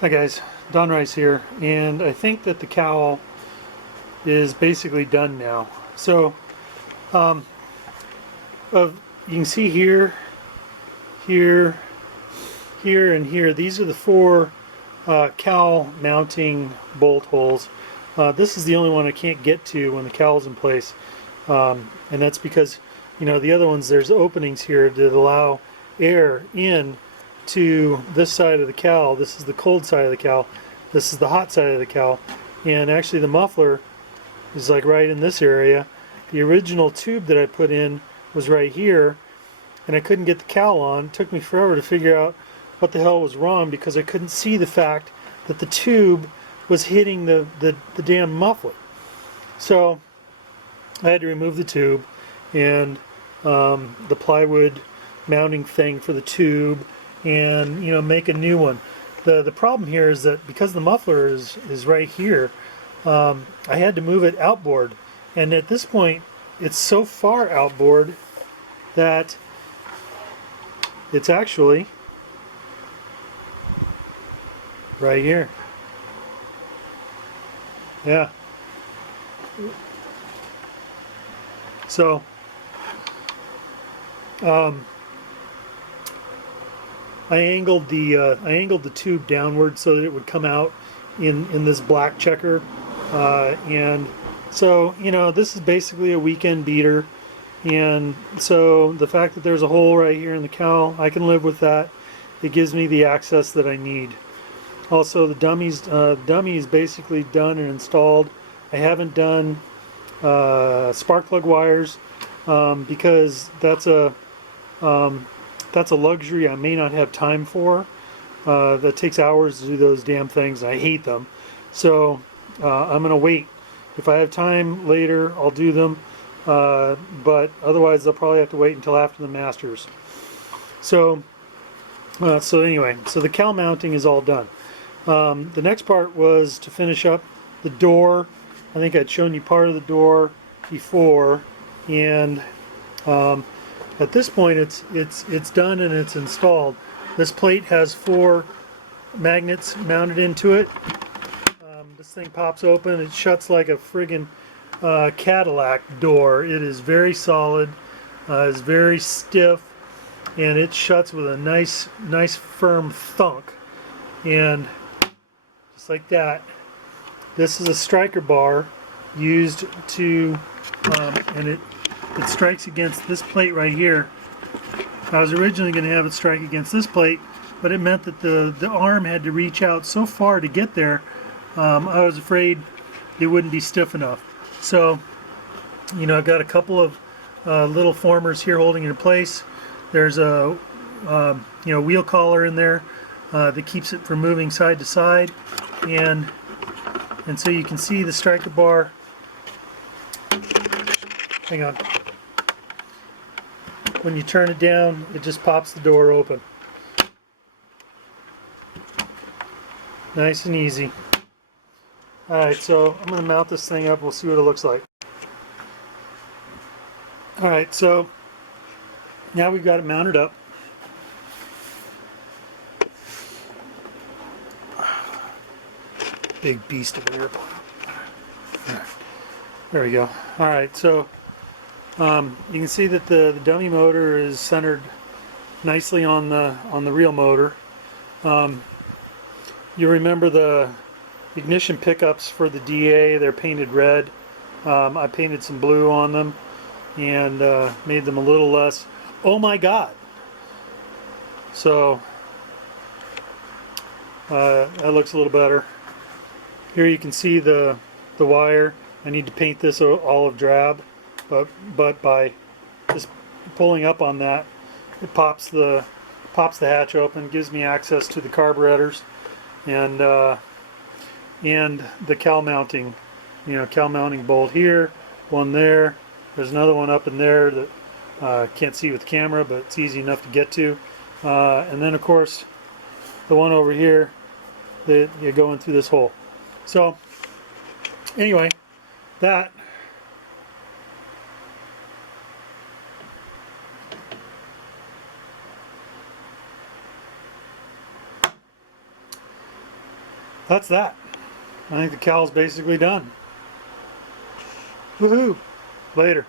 Hi guys, Don Rice here, and I think that the cowl is basically done now. So, um, you can see here, here, here, and here. These are the four cowl mounting bolt holes. This is the only one I can't get to when the cowl's in place, and that's because, the other ones, there's openings here that allow air in to this side of the cowl. This is the cold side of the cowl. This is the hot side of the cowl. And actually the muffler is like right in this area. The original tube that I put in was right here, and I couldn't get the cowl on. It took me forever to figure out what the hell was wrong because I couldn't see the fact that the tube was hitting the damn muffler. So I had to remove the tube and the plywood mounting thing for the tube, and make a new one. The problem here is that because the muffler is right here, I had to move it outboard, and at this point it's so far outboard that it's actually right here. Yeah. So I angled the tube downward so that it would come out in this black checker, and so this is basically a weekend beater, and so the fact that there's a hole right here in the cowl, I can live with that. It gives me the access that I need. Also, the dummy is basically done and installed. I haven't done spark plug wires because that's a luxury I may not have time for. That takes hours to do those damn things. I hate them. So I'm going to wait. If I have time later, I'll do them. But otherwise, I'll probably have to wait until after the Masters. So anyway, so the cowl mounting is all done. The next part was to finish up the door. I think I'd shown you part of the door before, and at this point it's done and it's installed. This plate has 4 magnets mounted into it. This thing pops open, it shuts like a friggin' Cadillac door. It is very solid, it's very stiff, and it shuts with a nice firm thunk. And just like that, this is a striker bar used to, and it strikes against this plate right here. I was originally going to have it strike against this plate, but it meant that the arm had to reach out so far to get there. I was afraid it wouldn't be stiff enough. So, I've got a couple of little formers here holding it in place. There's a wheel collar in there that keeps it from moving side to side, and so you can see the striker bar. Hang on. When you turn it down, it just pops the door open. Nice and easy. Alright, so I'm going to mount this thing up. We'll see what it looks like. Alright, so now we've got it mounted up. Big beast of an airplane. Right. There we go. Alright, so you can see that the dummy motor is centered nicely on the real motor. You remember the ignition pickups for the DA, they're painted red. I painted some blue on them and made them a little less, oh my god. So that looks a little better. Here you can see the wire. I need to paint this olive drab, but by just pulling up on that, it pops the hatch open, gives me access to the carburetors and the cowl mounting, cowl mounting bolt here, one there. There's another one up in there that can't see with the camera, but it's easy enough to get to. And then of course the one over here that you go in through this hole. So anyway, that that's that. I think the cowl's basically done. Woohoo! Later.